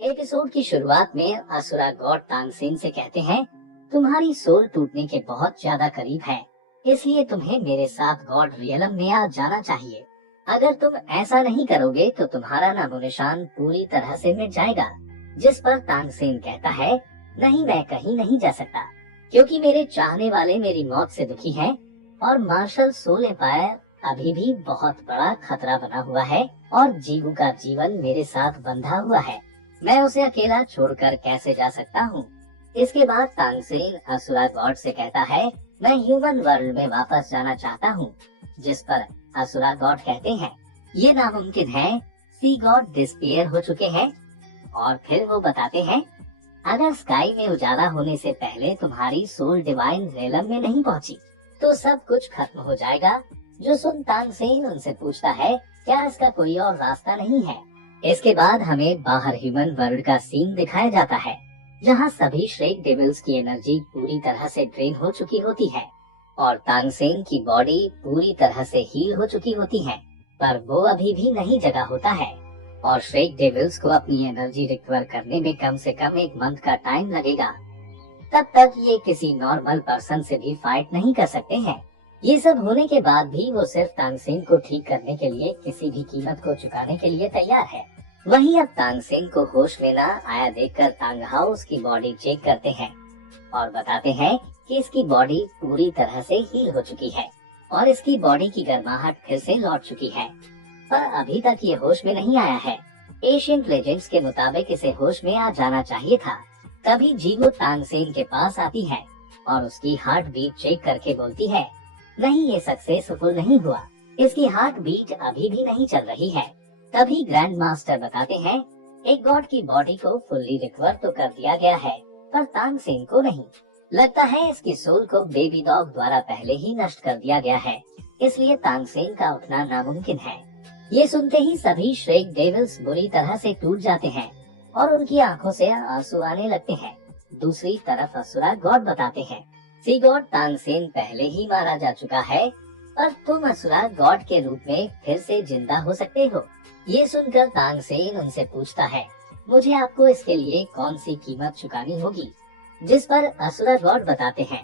Episode की शुरुआत में असुरा गॉड तानसेन से कहते हैं, तुम्हारी सोल टूटने के बहुत ज्यादा करीब है, इसलिए तुम्हें मेरे साथ गॉड रियलम में आ जाना चाहिए। अगर तुम ऐसा नहीं करोगे तो तुम्हारा नामो निशान पूरी तरह से मिट जाएगा। जिस पर तानसेन कहता है, नहीं, मैं कहीं नहीं जा सकता, क्योंकि मेरे चाहने वाले मेरी मौत से दुखी हैं और मार्शल सोल एम्पायर अभी भी बहुत बड़ा खतरा बना हुआ है और जीवू का जीवन मेरे साथ बंधा हुआ है। मैं उसे अकेला छोड़कर कैसे जा सकता हूँ। इसके बाद तानसेन असुरा गॉड से कहता है, मैं ह्यूमन वर्ल्ड में वापस जाना चाहता हूँ। जिस पर असुरा गॉड कहते हैं, ये नामुमकिन है, सी गॉड डिस्पियर हो चुके हैं। और फिर वो बताते हैं, अगर स्काई में उजाला होने से पहले तुम्हारी सोल डिवाइन रेलम में नहीं पहुँची तो सब कुछ खत्म हो जाएगा। जो सुन तानसेन उनसे पूछता है, क्या इसका कोई और रास्ता नहीं है। इसके बाद हमें बाहर ह्यूमन वर्ल्ड का सीन दिखाया जाता है, जहां सभी श्रेक डेविल्स की एनर्जी पूरी तरह से ड्रेन हो चुकी होती है और तानसेन की बॉडी पूरी तरह से हील हो चुकी होती है, पर वो अभी भी नहीं जगा होता है और श्रेक डेविल्स को अपनी एनर्जी रिकवर करने में कम से कम 1 मंथ का टाइम लगेगा। तब तक ये किसी नॉर्मल पर्सन से भी फाइट नहीं कर सकते हैं। ये सब होने के बाद भी वो सिर्फ तानसेन को ठीक करने के लिए किसी भी कीमत को चुकाने के लिए तैयार है। वहीं अब तानसेन को होश में न आया देखकर तांगहाओ उसकी बॉडी चेक करते हैं और बताते हैं कि इसकी बॉडी पूरी तरह से हील हो चुकी है और इसकी बॉडी की गर्माहट फिर से लौट चुकी है, पर अभी तक ये होश में नहीं आया है। एशियंट लेजेंड्स के मुताबिक इसे होश में आ जाना चाहिए था। तभी जीवो तानसेन के पास आती है और उसकी हार्ट बीट चेक करके बोलती है, नहीं, ये सक्सेसफुल नहीं हुआ, इसकी हार्ट बीट अभी भी नहीं चल रही है। तभी ग्रैंड मास्टर बताते हैं, एक गॉड की बॉडी को फुल्ली रिकवर तो कर दिया गया है, पर तानसेन को नहीं। लगता है इसकी सोल को बेबी डॉग द्वारा पहले ही नष्ट कर दिया गया है, इसलिए तानसेन का उठना नामुमकिन है। ये सुनते ही सभी श्रेक डेविल्स बुरी तरह से टूट जाते हैं और उनकी आंखों से आंसू आने लगते हैं। दूसरी तरफ असुरा गॉड बताते हैं, सी गॉड तानसेन पहले ही मारा जा चुका है, पर तुम असुरा गॉड के रूप में फिर से जिंदा हो सकते हो। ये सुनकर तानसेन उनसे पूछता है, मुझे आपको इसके लिए कौन सी कीमत चुकानी होगी। जिस पर असुरा गॉड बताते हैं,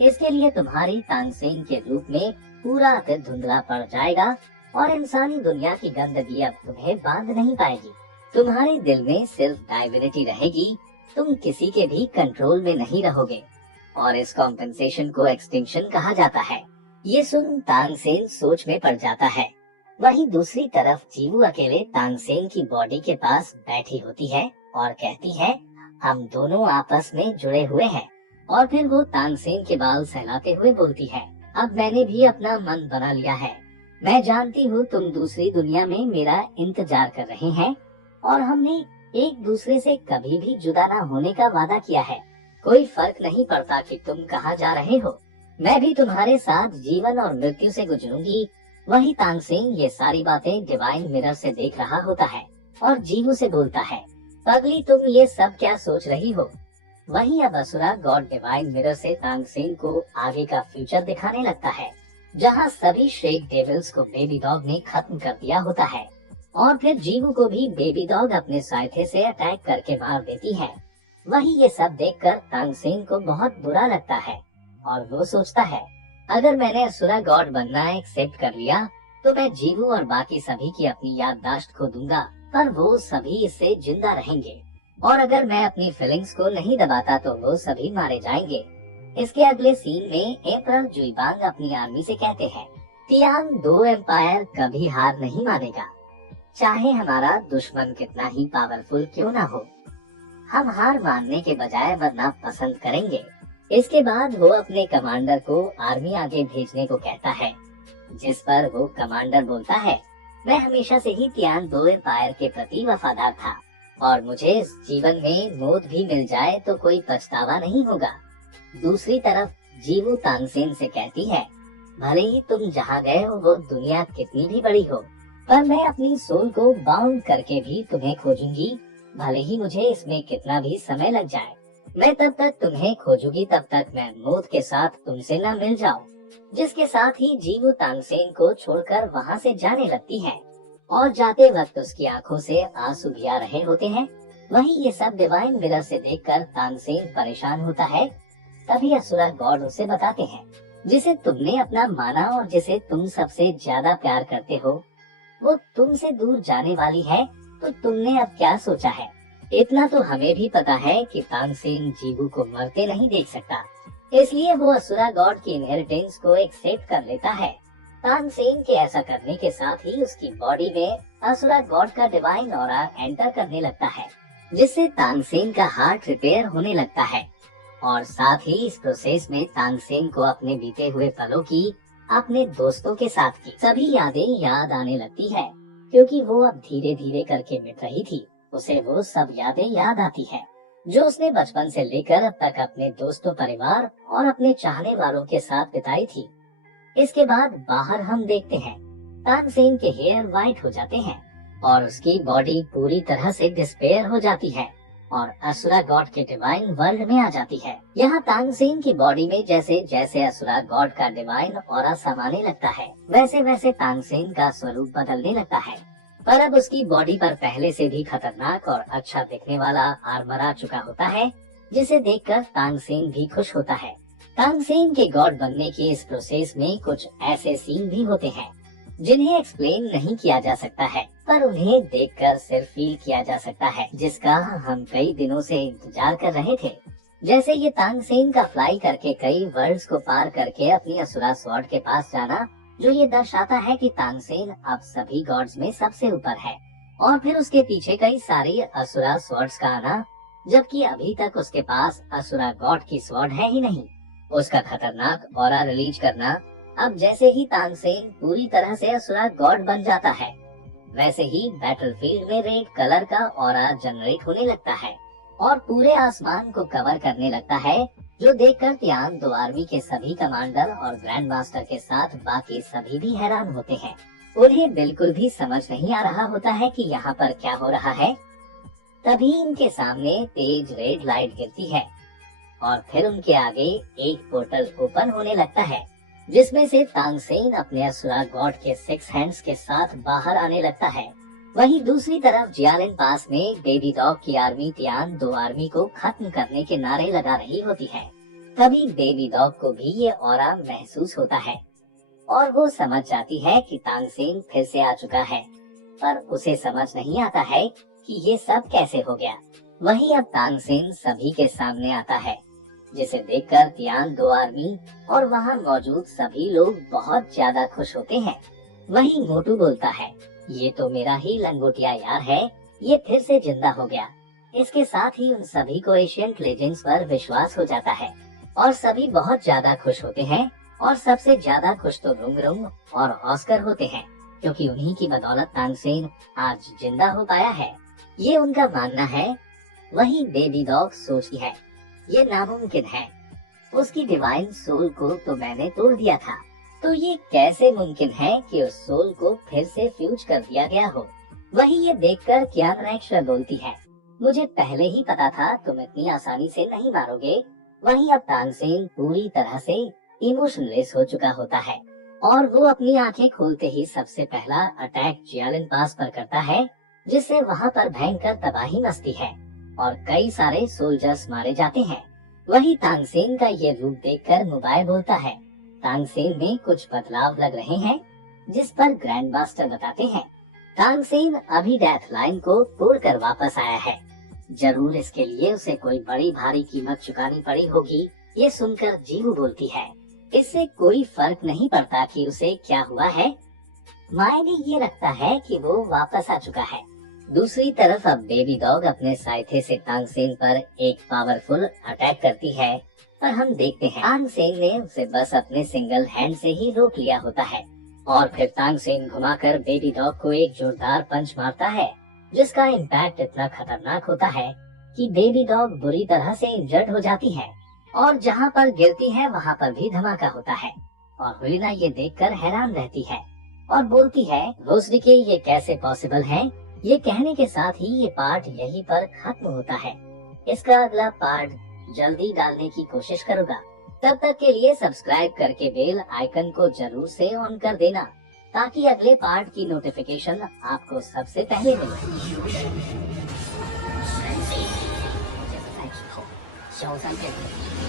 इसके लिए तुम्हारी तानसेन के रूप में पूरा अतीत धुंधला पड़ जाएगा और इंसानी दुनिया की गंदगी अब तुम्हें बांध नहीं पाएगी। तुम्हारे दिल में सिर्फ डाइविनिटी रहेगी, तुम किसी के भी कंट्रोल में नहीं रहोगे और इस कॉम्पेंसेशन को एक्सटिंक्शन कहा जाता है। ये सुन तानसेन सोच में पड़ जाता है। वहीं दूसरी तरफ जीवू अकेले तानसेन की बॉडी के पास बैठी होती है और कहती है, हम दोनों आपस में जुड़े हुए हैं। और फिर वो तानसेन के बाल सहलाते हुए बोलती है, अब मैंने भी अपना मन बना लिया है। मैं जानती हूँ तुम दूसरी दुनिया में मेरा इंतजार कर रहे हैं और हमने एक दूसरे से कभी भी जुदा ना होने का वादा किया है। कोई फर्क नहीं पड़ता कि तुम कहाँ जा रहे हो, मैं भी तुम्हारे साथ जीवन और मृत्यु से गुजरूंगी। वही तानसेन ये सारी बातें डिवाइन मिरर से देख रहा होता है और जीवू से बोलता है, पगली, तुम ये सब क्या सोच रही हो। वहीं अब असुरा गॉड डिवाइन मिरर से तानसेन को आगे का फ्यूचर दिखाने लगता है, जहां सभी श्रेक डेविल्स को बेबी डॉग ने खत्म कर दिया होता है और फिर जीवू को भी बेबी डॉग अपने सायथे से अटैक करके मार देती है। वही ये सब देखकर तानसेन को बहुत बुरा लगता है और वो सोचता है, अगर मैंने असुरा गॉड बनना एक्सेप्ट कर लिया तो मैं जीवू और बाकी सभी की अपनी याददाश्त खो दूंगा, पर वो सभी इससे जिंदा रहेंगे और अगर मैं अपनी फीलिंग्स को नहीं दबाता तो वो सभी मारे जाएंगे। इसके अगले सीन में एप्रल जुइबांग अपनी आर्मी से कहते हैं, तियांग दो एम्पायर कभी हार नहीं मानेगा, चाहे हमारा दुश्मन कितना ही पावरफुल क्यों ना हो, हम हार मानने के बजाय मरना पसंद करेंगे। इसके बाद वो अपने कमांडर को आर्मी आगे भेजने को कहता है, जिस पर वो कमांडर बोलता है, मैं हमेशा से ही तियान दो एम्पायर के प्रति वफादार था और मुझे इस जीवन में मौत भी मिल जाए तो कोई पछतावा नहीं होगा। दूसरी तरफ जीवू तानसेन से कहती है, भले ही तुम जहाँ गए हो वो दुनिया कितनी भी बड़ी हो, पर मैं अपनी सोल को बाउंड करके भी तुम्हें खोजूंगी, भले ही मुझे इसमें कितना भी समय लग जाए। मैं तब तक तुम्हें खोजूंगी, तब तक मैं मौत के साथ तुमसे न मिल जाऊं। जिसके साथ ही जीवू तानसेन को छोड़कर वहाँ से जाने लगती है और जाते वक्त उसकी आंखों से आंसू भी आ रहे होते हैं। वहीं ये सब डिवाइन मिरर से देखकर तानसेन परेशान होता है। तभी असुरा गॉड उसे बताते हैं, जिसे तुमने अपना माना और जिसे तुम सबसे ज्यादा प्यार करते हो, वो तुमसे दूर जाने वाली है, तो तुमने अब क्या सोचा है? इतना तो हमें भी पता है कि तानसेन जीवू को मरते नहीं देख सकता, इसलिए वो असुरा गॉड की इनहेरिटेंस को एक्सेप्ट कर लेता है। तानसेन के ऐसा करने के साथ ही उसकी बॉडी में असुरा गॉड का डिवाइन ऑरा एंटर करने लगता है, जिससे तानसेन का हार्ट रिपेयर होने लगता है। और साथ ही इस प्रोसेस में तानसेन को अपने बीते हुए पलों की, अपने दोस्तों के साथ की सभी यादें याद आने लगती है, क्योंकि वो अब धीरे धीरे करके मिट रही थी। उसे वो सब यादें याद आती है जो उसने बचपन से लेकर अब तक अपने दोस्तों, परिवार और अपने चाहने वालों के साथ बिताई थी। इसके बाद बाहर हम देखते हैं तानसेन के हेयर व्हाइट हो जाते हैं और उसकी बॉडी पूरी तरह से डिस्पेयर हो जाती है और असुरा गॉड के डिवाइन वर्ल्ड में आ जाती है। यहाँ तानसेन की बॉडी में जैसे जैसे असुरा गॉड का डिवाइन ऑरा समाने लगता है, वैसे वैसे तानसेन का स्वरूप बदलने लगता है। पर अब उसकी बॉडी पर पहले से भी खतरनाक और अच्छा दिखने वाला आर्मर आ चुका होता है, जिसे देखकर तानसेन भी खुश होता है। तानसेन के गॉड बनने की इस प्रोसेस में कुछ ऐसे सीन भी होते हैं जिन्हें एक्सप्लेन नहीं किया जा सकता है, पर उन्हें देखकर सिर्फ फील किया जा सकता है, जिसका हम कई दिनों से इंतजार कर रहे थे। जैसे ये तानसेन का फ्लाई करके कई वर्ल्ड्स को पार करके अपनी असुरा स्वॉर्ड के पास जाना, जो ये दर्शाता है कि तानसेन अब सभी गॉड्स में सबसे ऊपर है। और फिर उसके पीछे कई सारी असुरा स्वॉर्ड्स का आना, जबकि अभी तक उसके पास असुरा गॉड की स्वॉर्ड है ही नहीं। उसका खतरनाक ऑरा रिलीज करना, अब जैसे ही तानसेन पूरी तरह से असुरा गॉड बन जाता है, वैसे ही बैटलफील्ड में रेड कलर का ऑरा जनरेट होने लगता है और पूरे आसमान को कवर करने लगता है, जो देखकर तियान दो आर्मी के सभी कमांडर और ग्रैंड मास्टर के साथ बाकी सभी भी हैरान होते हैं। उन्हें बिल्कुल भी समझ नहीं आ रहा होता है कि यहाँ पर क्या हो रहा है। तभी इनके सामने तेज रेड लाइट गिरती है और फिर उनके आगे एक पोर्टल ओपन होने लगता है, जिसमें से तानसेन अपने असुरा गॉड के 6 हैंड्स के साथ बाहर आने लगता है। वहीं दूसरी तरफ जियालिन पास में बेबी डॉग की आर्मी तियान दो आर्मी को खत्म करने के नारे लगा रही होती है। तभी बेबी डॉग को भी ये ऑरा महसूस होता है और वो समझ जाती है कि तानसेन फिर से आ चुका है, पर उसे समझ नहीं आता है कि ये सब कैसे हो गया। वहीं अब तानसेन सभी के सामने आता है, जिसे देखकर तियान दो आर्मी और वहाँ मौजूद सभी लोग बहुत ज्यादा खुश होते हैं। वहीं मोटू बोलता है, ये तो मेरा ही लंगोटिया यार है, ये फिर से जिंदा हो गया। इसके साथ ही उन सभी को एशियंट लेजेंड्स पर विश्वास हो जाता है और सभी बहुत ज्यादा खुश होते हैं। और सबसे ज्यादा खुश तो रुंग रुंग और ऑस्कर होते हैं, क्योंकि उन्हीं की बदौलत तानसेन आज जिंदा हो पाया है, ये उनका मानना है। वहीं बेबी डॉग सोचती है, ये नामुमकिन है, उसकी डिवाइन सोल को तो मैंने तोड़ दिया था, तो ये कैसे मुमकिन है कि उस सोल को फिर से फ्यूज कर दिया गया हो। वहीं ये देखकर कियान रैक्शर बोलती है, मुझे पहले ही पता था तुम इतनी आसानी से नहीं मारोगे। वहीं अब तानसेन पूरी तरह से इमोशनलेस हो चुका होता है और वो अपनी आंखें खोलते ही सबसे पहला अटैक जियालिन पास पर करता है, जिससे वहाँ पर भयंकर तबाही मचती है और कई सारे सोल्जर्स मारे जाते हैं। वही तानसेन का ये रूप देखकर मुबाय बोलता है, तानसेन में कुछ बदलाव लग रहे हैं, जिस पर ग्रैंड मास्टर बताते हैं, तानसेन अभी डेथ लाइन को तोड़कर वापस आया है। जरूर इसके लिए उसे कोई बड़ी भारी कीमत चुकानी पड़ी होगी। ये सुनकर जीवू बोलती है, इससे कोई फर्क नहीं पड़ता कि उसे क्या हुआ है, मायने ये रखता है कि वो वापस आ चुका है। दूसरी तरफ अब बेबी डॉग अपने साइथे से तानसेन पर एक पावरफुल अटैक करती है, पर हम देखते हैं तानसेन ने उसे बस अपने सिंगल हैंड से ही रोक लिया होता है और फिर तानसेन घुमाकर बेबी डॉग को एक जोरदार पंच मारता है, जिसका इम्पैक्ट इतना खतरनाक होता है कि बेबी डॉग बुरी तरह से इंजर्ड हो जाती है और जहाँ पर गिरती है वहाँ पर भी धमाका होता है। और हुलिना ये देखकर हैरान रहती है और बोलती है, रोसडिके ये कैसे पॉसिबल है। ये कहने के साथ ही ये पार्ट यहीं पर खत्म होता है। इसका अगला पार्ट जल्दी डालने की कोशिश करूँगा। तब तक के लिए सब्सक्राइब करके बेल आइकन को जरूर से ऑन कर देना, ताकि अगले पार्ट की नोटिफिकेशन आपको सबसे पहले मिले। chosen people.